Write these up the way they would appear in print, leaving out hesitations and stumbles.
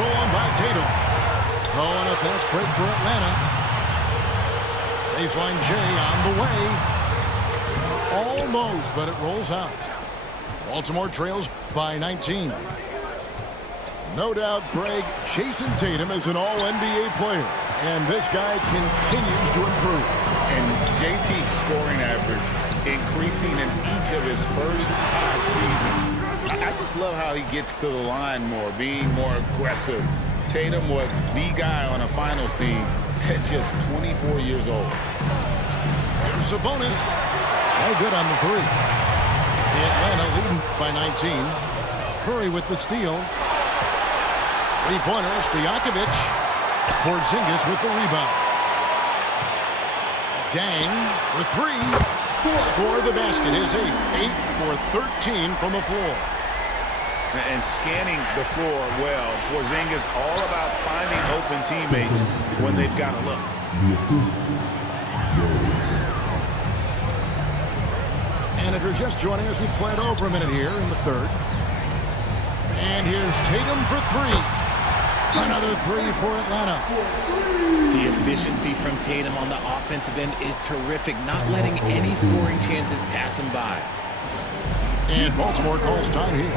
stolen by Tatum. Oh, and a fast break for Atlanta. Baseline J on the way. Almost, but it rolls out. Baltimore trails by 19. No doubt, Greg, Jason Tatum is an all-NBA player, and this guy continues to improve. And JT's scoring average increasing in each of his first 5 seasons. I just love how he gets to the line more, being more aggressive. Tatum was the guy on a finals team at just 24 years old. Here's a bonus. No good on the three. Atlanta leading by 19. Curry with the steal. Three-pointer, Stojakovic. Porzingis with the rebound. Dang for three. Score the basket. His 8th. 8 for 13 from the floor. And scanning the floor well. Porzingis all about finding open teammates when they've got a look. And if you're just joining us, we played over a minute here in the third. And here's Tatum for three. Another three for Atlanta. The efficiency from Tatum on the offensive end is terrific, not letting any scoring chances pass him by. And Baltimore calls time here.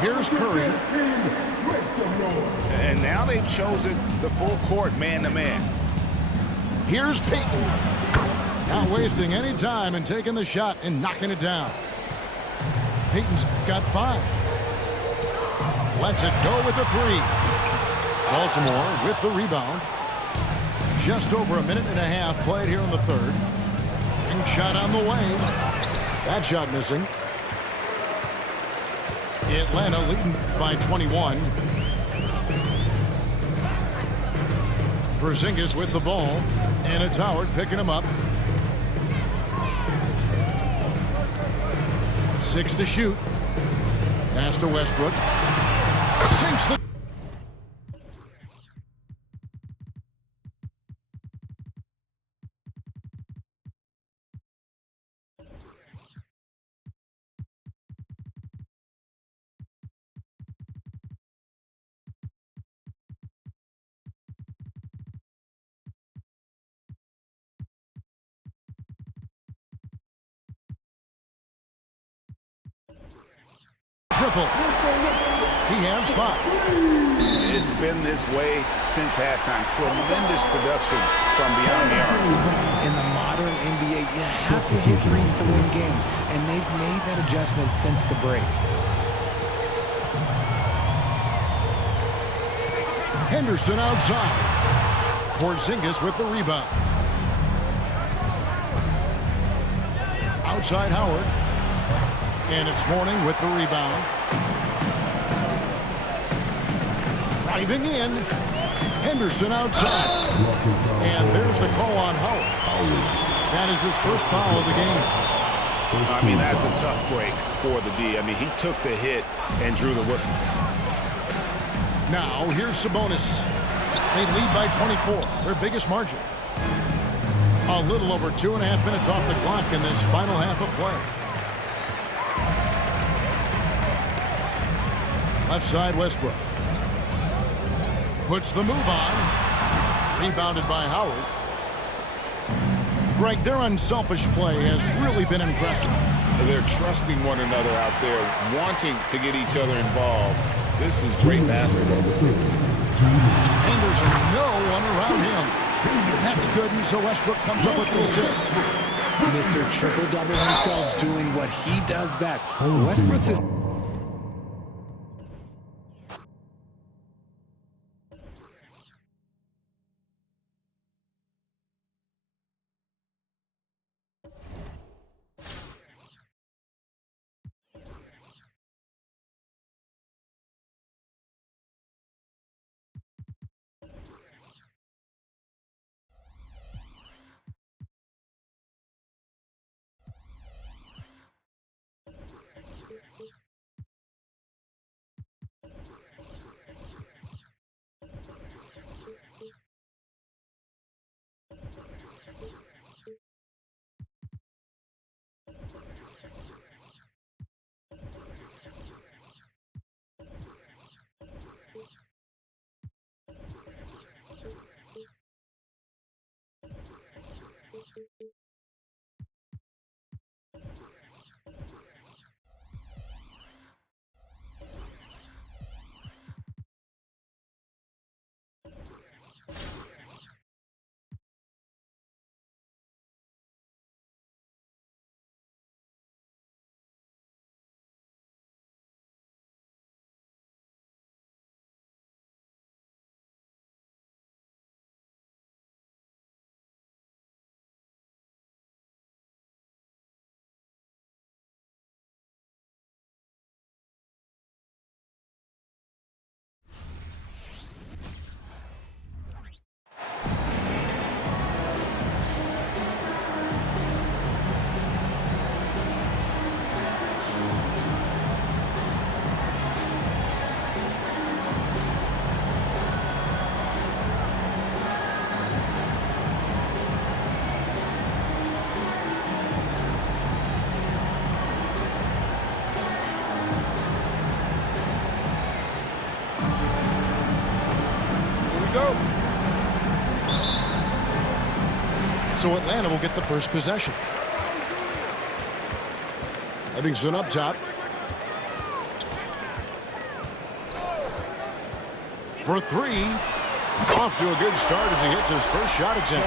Here's Curry. And now they've chosen the full court man-to-man. Here's Payton. Not wasting any time and taking the shot and knocking it down. Payton's got 5. Lets it go with the three. Baltimore with the rebound. Just over a minute and a half played here in the third. And shot on the way. That shot missing. Atlanta leading by 21. Porzingis with the ball. And it's Howard picking him up. 6 to shoot. Pass to Westbrook. Sinks the... Triple. He has 5. It's been this way since halftime. Tremendous production from beyond the arc. In the modern NBA, you have to hit threes to win games, and they've made that adjustment since the break. Henderson outside. Porzingis with the rebound. Outside Howard. And it's Mourning with the rebound. Driving in. Henderson outside. And there's the call on Howard. That is his first foul of the game. I mean, that's a tough break for the D. I mean, he took the hit and drew the whistle. Now, here's Sabonis. They lead by 24, their biggest margin. A little over 2.5 minutes off the clock in this final half of play. Left side, Westbrook. Puts the move on. Rebounded by Howard. Greg, their unselfish play has really been impressive. They're trusting one another out there, wanting to get each other involved. This is great basketball. Henderson, no one around him. That's good, and so Westbrook comes up with the assist. Mr. Triple-Double himself doing what he does best. Westbrook's So Atlanta will get the first possession. Livingston up top. For three. Off to a good start as he hits his first shot attempt.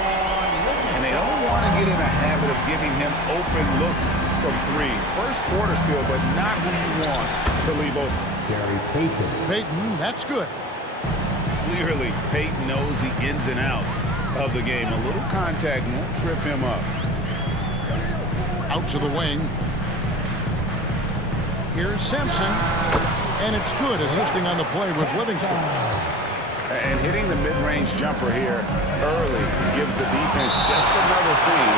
And they don't want to get in a habit of giving him open looks from three. First quarter still, but not who you want to leave open. Payton, that's good. Clearly, Payton knows the ins and outs of the game. A little contact won't trip him up. Out to the wing. Here's Sampson. And it's good, assisting on the play with Livingston. And hitting the mid-range jumper here early gives the defense just another thing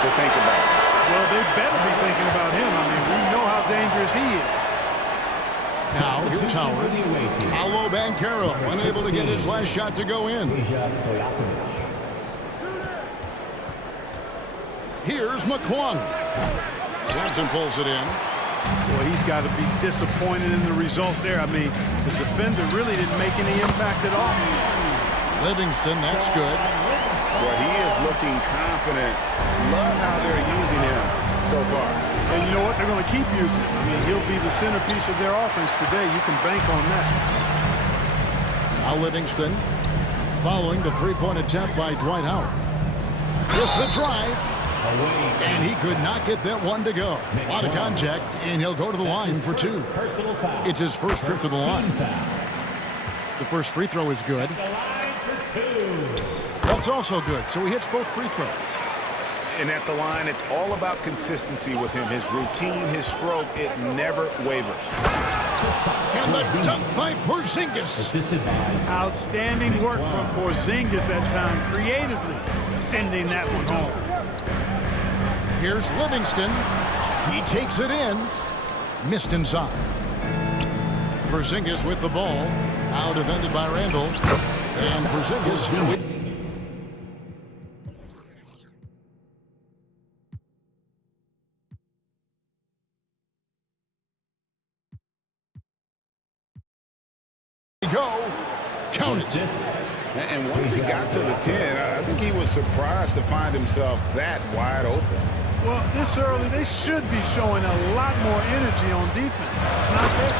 to think about. Well, they better be thinking about him. I mean, we know how dangerous he is. Now, here's Howard. Paolo Banchero, unable to get his last shot to go in. Here's McClung. Sampson pulls it in. Boy, he's got to be disappointed in the result there. I mean, the defender really didn't make any impact at all. Livingston, that's good. Well, he is looking confident. Love how they're using him so far. And you know what? They're going to keep using him. I mean, he'll be the centerpiece of their offense today. You can bank on that. Now Livingston following the three-point attempt by Dwight Howard. With the drive. And he could not get that one to go. A lot of contact, and he'll go to the line for two. It's his first trip to the line. The first free throw is good. That's also good, so he hits both free throws. And at the line, it's all about consistency with him. His routine, his stroke, it never wavers. And the dunk by Porzingis. Outstanding work from Porzingis that time, creatively sending that one home. Here's Livingston. He takes it in. Missed inside. Porzingis with the ball. Now defended by Randall. And Porzingis here with... Go. Count it. And once he got to the 10, I think he was surprised to find himself that wide open. Well, this early, they should be showing a lot more energy on defense. It's not there.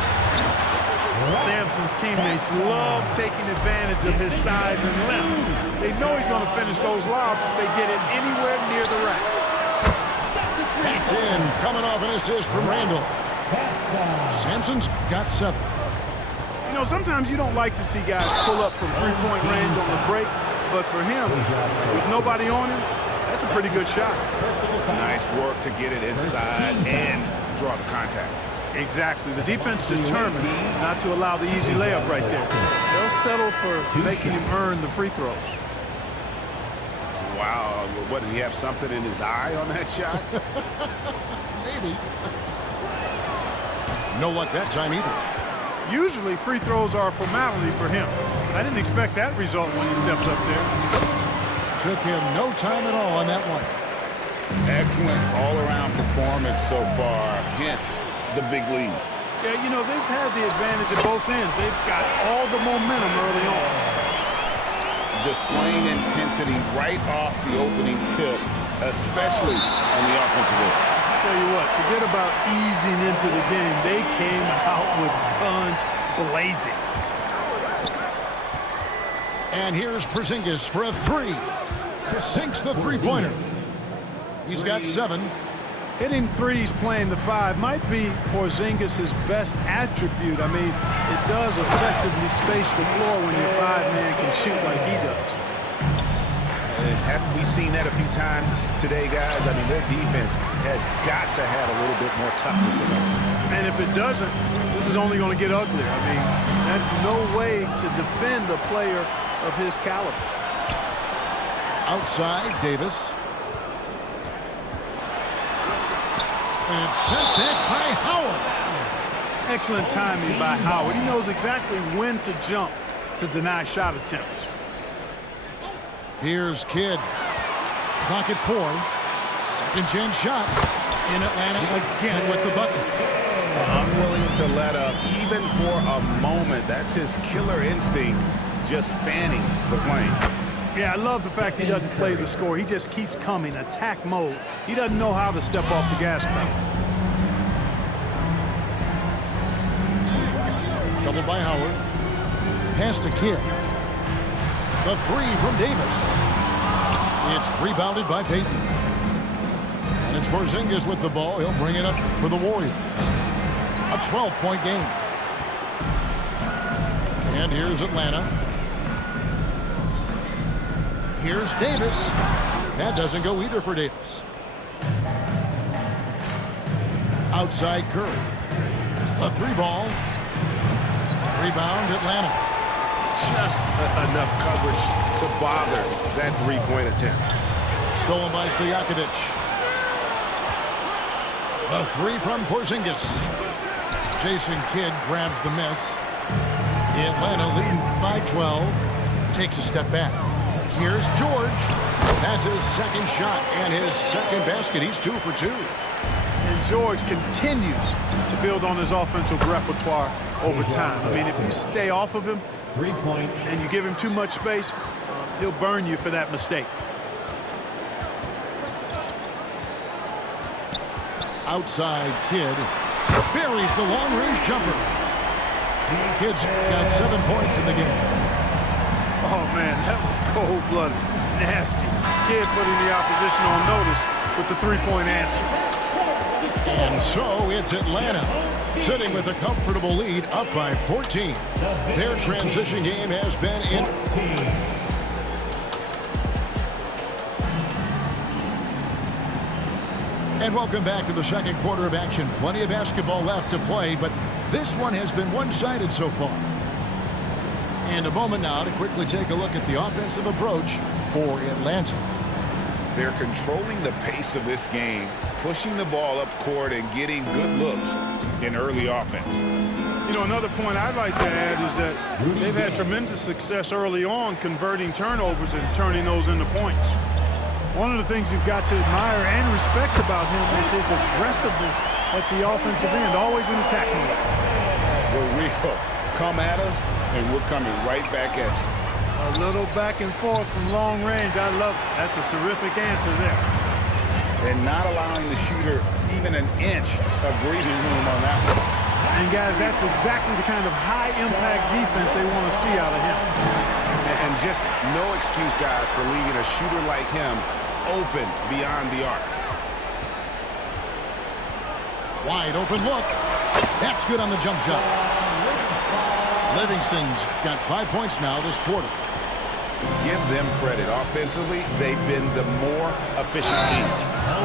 Sampson's teammates love taking advantage of his size and length. They know he's going to finish those lobs if they get it anywhere near the rack. That's in, coming off an assist from Randall. Sampson's got 7. You know, sometimes you don't like to see guys pull up from three-point range on the break, but for him, with nobody on him, that's a pretty good shot. Nice work to get it inside and draw the contact. Exactly. The defense determined not to allow the easy layup right there. They'll settle for making him earn the free throws. Wow. What, did he have something in his eye on that shot? Maybe. No luck that time either. Usually free throws are a formality for him. I didn't expect that result when he stepped up there. Took him no time at all on that one. Excellent all-around performance so far, hence the big lead. Yeah, you know, they've had the advantage at both ends. They've got all the momentum early on. Displaying intensity right off the opening tip, especially on the offensive end. Tell you what, forget about easing into the game. They came out with guns blazing. And here's Porzingis for a 3. Sinks the three-pointer. He's got 7. Hitting threes playing the 5 might be Porzingis' best attribute. I mean, it does effectively space the floor when your 5-man can shoot like he does. Haven't we seen that a few times today, guys? I mean, their defense has got to have a little bit more toughness in them. And if it doesn't, this is only going to get uglier. I mean, that's no way to defend a player of his caliber. Outside, Davis. And it's sent back by Howard. Excellent timing by Howard. He knows exactly when to jump to deny shot attempts. Here's Kidd. Clock at 4. Second chance shot. In Atlanta again with the bucket. Unwilling to let up even for a moment. That's his killer instinct, just fanning the flame. Yeah, I love the fact he doesn't play the score. He just keeps coming, attack mode. He doesn't know how to step off the gas pedal. Doubled by Howard. Pass to Kidd. The three from Davis. It's rebounded by Payton. And it's Porzingis with the ball. He'll bring it up for the Warriors. A 12-point game. And here's Atlanta. Here's Davis. That doesn't go either for Davis. Outside Curry. A three ball. Rebound Atlanta. Just enough coverage to bother that three-point attempt. Stolen by Stojakovic. A three from Porzingis. Jason Kidd grabs the miss. Atlanta leading by 12. Takes a step back. Here's George. That's his second shot and his second basket. He's 2 for 2. And George continues to build on his offensive repertoire over time. I mean, if you stay off of him and you give him too much space, he'll burn you for that mistake. Outside Kidd buries the long-range jumper. Kidd's got 7 points in the game. Oh, man, that was cold-blooded, nasty. Kidd putting the opposition on notice with the three-point answer. And so it's Atlanta sitting with a comfortable lead up by 14. Their transition game has been in. And welcome back to the second quarter of action. Plenty of basketball left to play, but this one has been one-sided so far. And a moment now to quickly take a look at the offensive approach for Atlanta. They're controlling the pace of this game, pushing the ball up court and getting good looks in early offense. You know, another point I'd like to add is that they've had tremendous success early on converting turnovers and turning those into points. One of the things you've got to admire and respect about him is his aggressiveness at the offensive end, always in attack mode. We're real. Come at us, and we're coming right back at you. A little back and forth from long range. I love it. That's a terrific answer there. And not allowing the shooter even an inch of breathing room on that one. And, guys, that's exactly the kind of high-impact defense they want to see out of him. And just no excuse, guys, for leaving a shooter like him open beyond the arc. Wide open look. That's good on the jump shot. Livingston's got 5 points now this quarter. Give them credit. Offensively, they've been the more efficient team.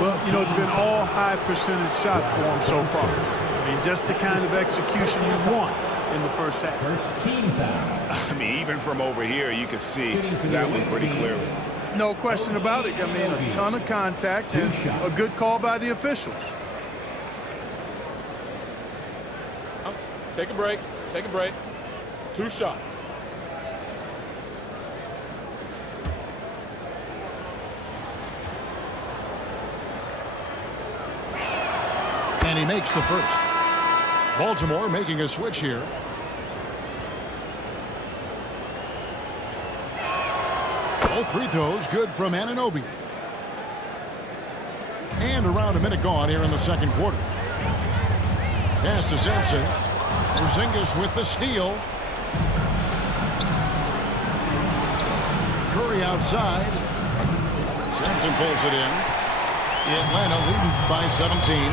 Well, you know, it's been all high-percentage shot for them so far. I mean, just the kind of execution you want in the first half. I mean, even from over here, you can see that one pretty clearly. No question about it. I mean, a ton of contact and a good call by the officials. Take a break. Take a break. 2 shots. And he makes the first. Baltimore making a switch here. Both free throws good from Anunoby. And around a minute gone here in the second quarter. Pass to Sampson. Porzingis with the steal. Curry outside. Sampson pulls it in. Atlanta leading by 17.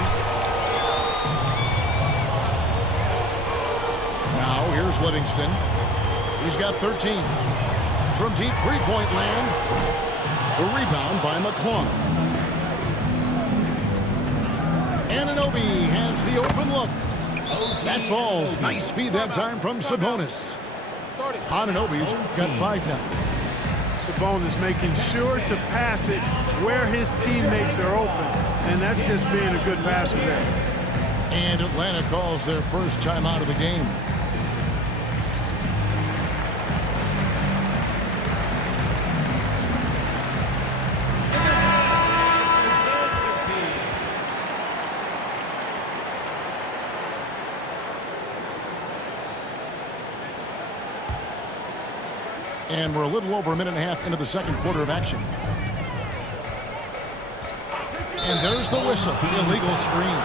Now here's Livingston. He's got 13. From deep three-point land. The rebound by McClung. Anunoby has the open look. That falls. Nice feed that time from Sabonis. Anunoby's got 5 now. Sabonis making sure to pass it where his teammates are open, and that's just being a good passer there. And Atlanta calls their first timeout of the game. And we're a little over a minute and a half into the second quarter of action. And there's the whistle. Illegal screen.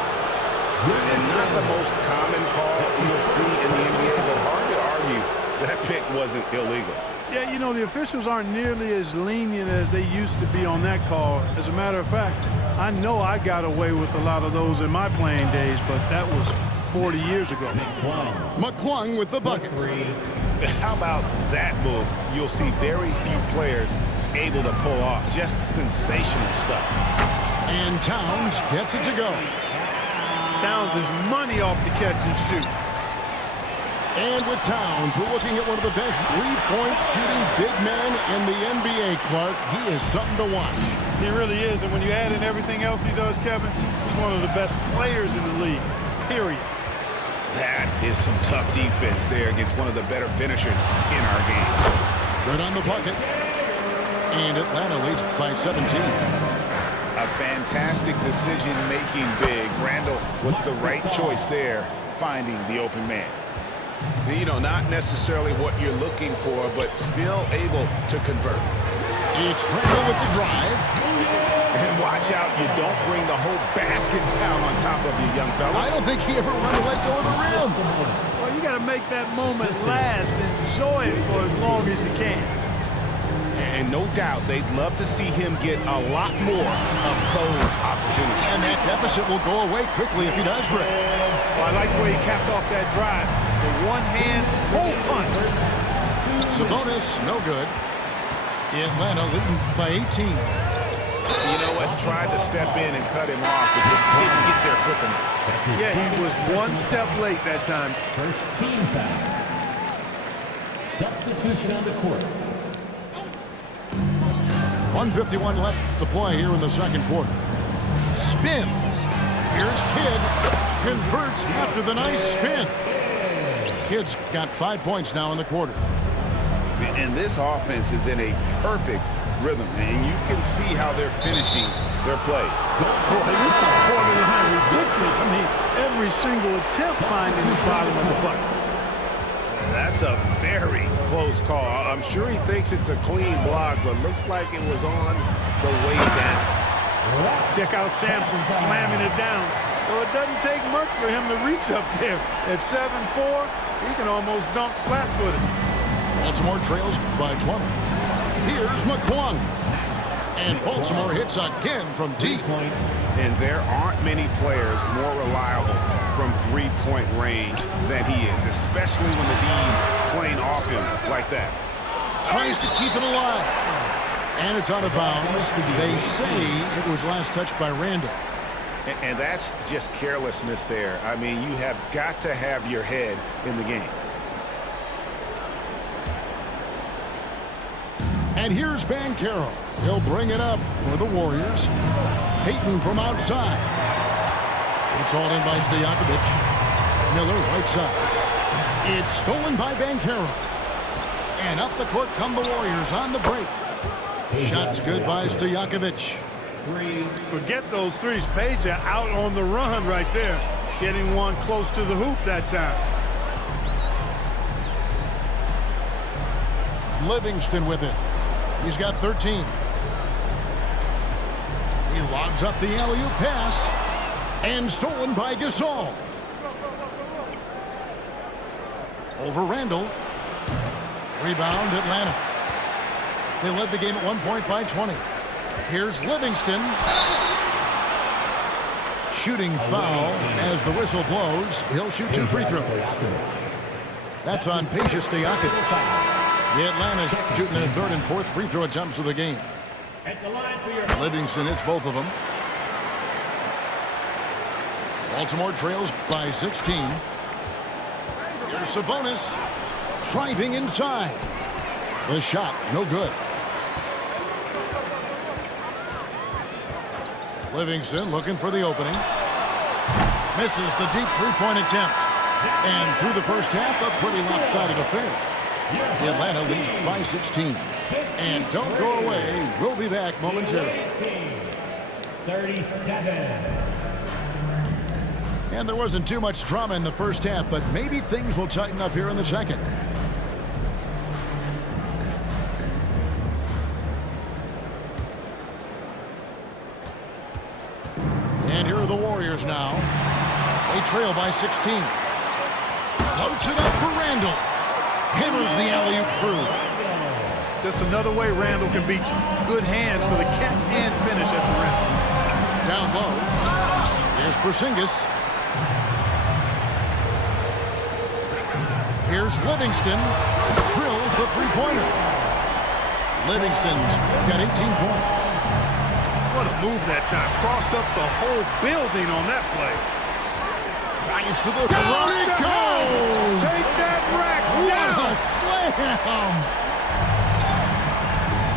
And not the most common call you'll see in the NBA, but hard to argue that pick wasn't illegal. Yeah, you know, the officials aren't nearly as lenient as they used to be on that call. As a matter of fact, I know I got away with a lot of those in my playing days, but that was 40 years ago. McClung with the bucket. How about that move? You'll see very few players able to pull off just sensational stuff. And Towns gets it to go. Towns is money off the catch and shoot. And with Towns, we're looking at one of the best three-point shooting big men in the NBA, Clark. He is something to watch. He really is, and when you add in everything else he does, Kevin, he's one of the best players in the league, period. That is some tough defense there against one of the better finishers in our game. Good on the bucket. And Atlanta leads by 17. A fantastic decision-making big. Randall with the right choice there, finding the open man. You know, not necessarily what you're looking for, but still able to convert. It's Randall with the drive. And watch out, you don't bring the whole basket down on top of you, young fella. I don't think he ever wanted to let go of the rim. Well, you got to make that moment last. Enjoy it for as long as you can. And no doubt, they'd love to see him get a lot more of those opportunities. And that deficit will go away quickly if he does, Greg. Well, I like the way he capped off that drive. The one-hand hole punch. Sabonis, no good. Atlanta leading by 18. You know what? Tried to step in and cut him off, but just didn't get there quick enough. Yeah, he was one step late that time. First team foul. Substitution on the court. 1:51 left to play here in the second quarter. Spins. Here's Kidd. Converts after the nice spin. Kidd's got 5 points now in the quarter. And this offense is in a perfect rhythm, and you can see how they're finishing their plays. Boy, this is borderline ridiculous. I mean, every single attempt finding the bottom of the bucket. That's a very close call. I'm sure he thinks it's a clean block, but looks like it was on the way down. Check out Sampson slamming it down. So it doesn't take much for him to reach up there. At 7'4", he can almost dunk flat-footed. Baltimore trails by 20. Here's McClung. And Baltimore hits again from deep. And there aren't many players more reliable from three-point range than he is, especially when the D's playing off him like that. Tries to keep it alive. And it's out of bounds. They say it was last touched by Randall. And that's just carelessness there. I mean, you have got to have your head in the game. And here's Banchero. He'll bring it up for the Warriors. Payton from outside. It's hauled in by Stojakovic. Miller right side. It's stolen by Banchero. And up the court come the Warriors on the break. Shots good by Stojakovic. Forget those threes. Page out on the run right there. Getting one close to the hoop that time. Livingston with it. He's got 13. He lobs up the alley-oop pass. And stolen by Gasol. Over Randall. Rebound Atlanta. They led the game at 1 point by 20. Here's Livingston. Shooting foul as the whistle blows. He'll shoot 2 free throws. That's on Peja Stojakovic. The Atlanta's shooting their third and fourth free throw attempts of the game. Livingston hits both of them. Baltimore trails by 16. Here's Sabonis driving inside. The shot, no good. Livingston looking for the opening. Misses the deep three-point attempt. And through the first half, a pretty lopsided affair. The Atlanta leads by 16. And don't go away. We'll be back momentarily. 37. And there wasn't too much drama in the first half, but maybe things will tighten up here in the second. Warriors now. They trail by 16. Floats it up for Randall. Hammers the alley-oop through. Just another way Randall can beat you. Good hands for the catch and finish at the rim. Down low. Here's Porzingis. Here's Livingston. Drills the three-pointer. Livingston's got 18 points. What a move that time. Crossed up the whole building on that play. Drives to the down it goes! Take that rack down! What a slam!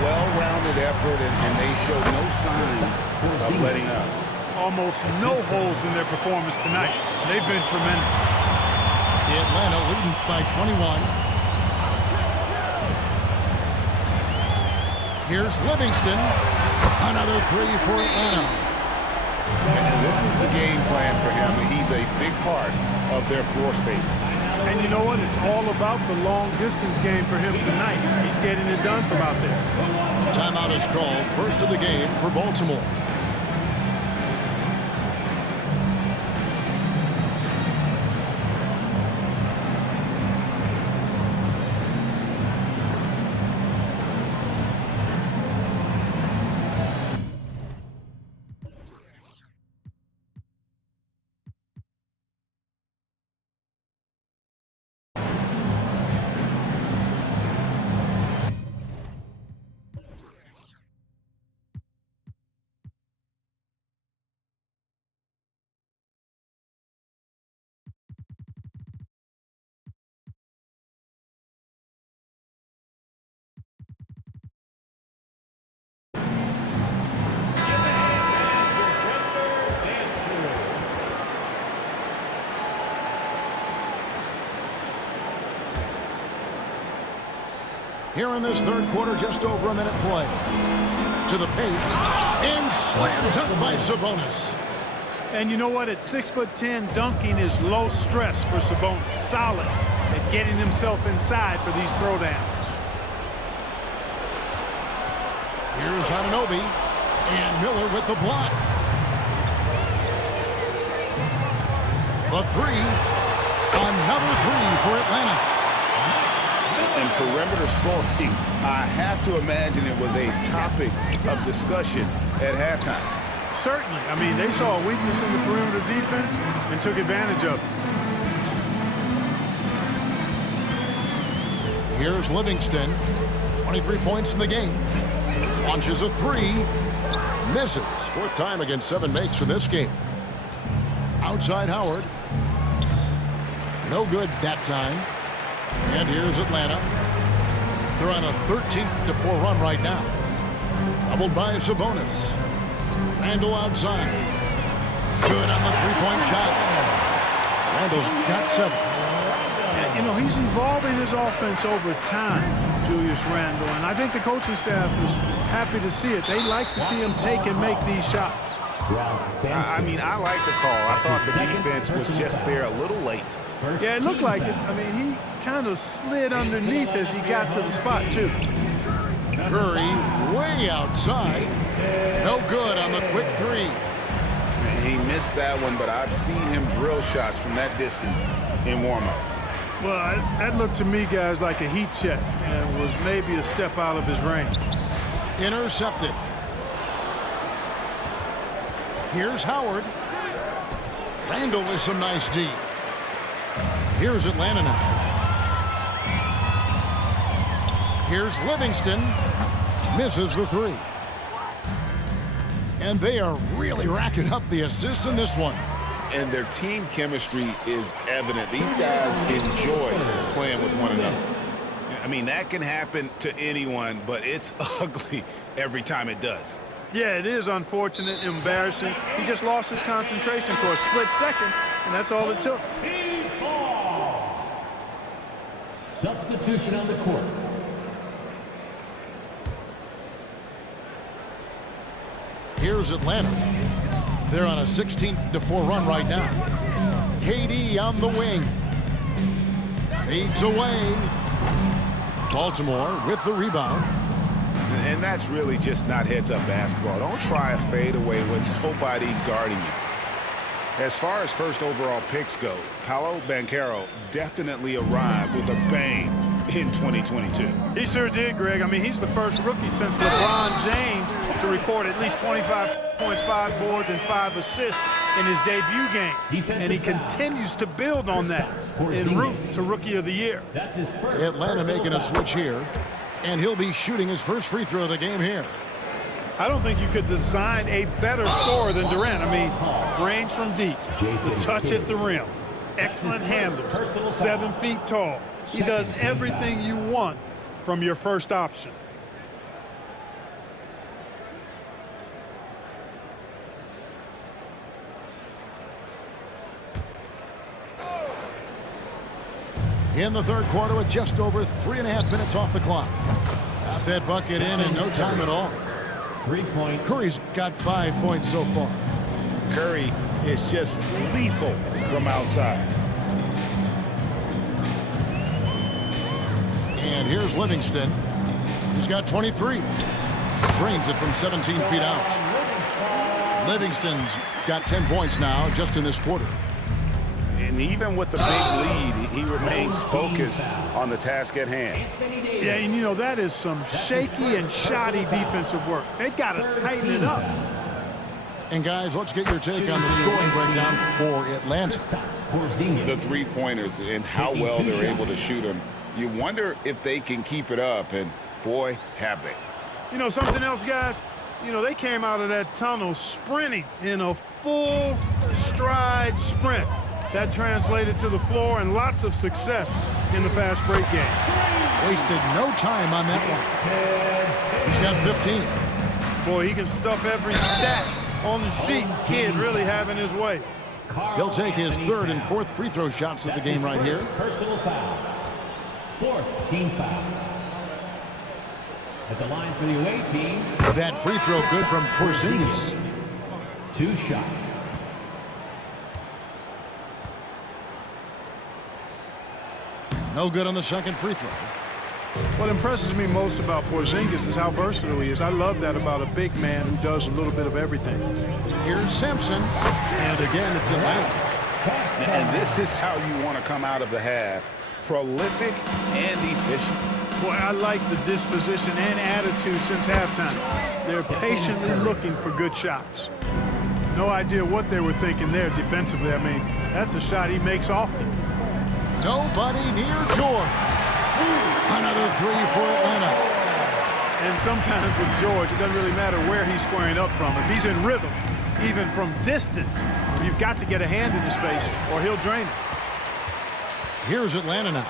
Well-rounded effort, and they show no signs of letting up. Almost no holes in their performance tonight. They've been tremendous. Atlanta leading by 21. Here's Livingston. Another three for Atlanta. And this is the game plan for him. He's a big part of their floor space. And you know what? It's all about the long-distance game for him tonight. He's getting it done from out there. Timeout is called. First of the game for Baltimore. Here in this third quarter, just over a minute play. To the paint, and slam dunk by Sabonis. And you know what? At 6'10", dunking is low stress for Sabonis. Solid at getting himself inside for these throwdowns. Here's Anunoby, and Miller with the block. The three, another three for Atlanta. And perimeter scoring, I have to imagine it was a topic of discussion at halftime. Certainly. I mean, they saw a weakness in the perimeter defense and took advantage of it. Here's Livingston, 23 points in the game. Launches a three, misses. Fourth time against 7 makes in this game. Outside Howard. No good that time. And here's Atlanta. They're on a 13-4 run right now. Doubled by Sabonis. Randall outside. Good on the three-point shot. Randall's got 7. And, you know, he's evolving his offense over time, Julius Randall. And I think the coaching staff is happy to see it. They like to see him take and make these shots. I mean, I like the call. I thought the defense was just there a little late. Yeah, it looked like it. I mean, he kind of slid underneath as he got to the spot, too. Curry way outside. No good on the quick three. He missed that one, but I've seen him drill shots from that distance in warm-ups. Well, that looked to me, guys, like a heat check and was maybe a step out of his range. Intercepted. Here's Howard. Randall with some nice D. Here's Atlanta now. Here's Livingston. Misses the three. And they are really racking up the assists in this one. And their team chemistry is evident. These guys enjoy playing with one another. I mean, that can happen to anyone, but it's ugly every time it does. Yeah, it is unfortunate, embarrassing. He just lost his concentration for a split second, and that's all it took. Substitution on the court. Here's Atlanta. They're on a 16-4 run right now. KD on the wing. Fades away. Baltimore with the rebound. And that's really just not heads-up basketball. Don't try a fadeaway when nobody's guarding you. As far as first overall picks go, Paolo Banchero definitely arrived with a bang in 2022. He sure did, Greg. I mean, he's the first rookie since LeBron James to record at least 25 points, 5 boards, and 5 assists in his debut game. And he continues to build on that en route to Rookie of the Year. Atlanta making a switch here, and he'll be shooting his first free throw of the game here. I don't think you could design a better scorer than Durant. I mean, range from deep, the touch at the rim, excellent handler, 7 feet tall. He does everything you want from your first option. In the third quarter with just over 3.5 minutes off the clock. Got that bucket in no time at all. 3-point. Curry's got 5 points so far. Curry is just lethal from outside. And here's Livingston. He's got 23. Drains it from 17 feet out. Livingston's got 10 points now just in this quarter. And even with the big lead, he remains focused on the task at hand. Yeah, and you know, that is some shaky and shoddy defensive work. They got to tighten it up. And guys, let's get your take on the scoring breakdown for Atlanta. The three-pointers and how well they're able to shoot them. You wonder if they can keep it up, and boy, have they. You know something else, guys? You know, they came out of that tunnel sprinting in a full stride sprint. That translated to the floor and lots of success in the fast break game. Wasted no time on that one. He's got 15. Boy, he can stuff every stat on the sheet. Kid really having his way. He'll take his third and fourth free throw shots of the game right here. Personal foul. 4th team foul. At the line for the away team. That free throw good from Porzingis. 2 shots. No good on the second free throw. What impresses me most about Porzingis is how versatile he is. I love that about a big man who does a little bit of everything. Here's Sampson. And again, it's Atlanta. And this is how you want to come out of the half. Prolific and efficient. Boy, I like the disposition and attitude since halftime. They're patiently looking for good shots. No idea what they were thinking there defensively. I mean, that's a shot he makes often. Nobody near George. Another three for Atlanta. And sometimes with George, it doesn't really matter where he's squaring up from. If he's in rhythm, even from distance, you've got to get a hand in his face or he'll drain it. Here's Atlanta now.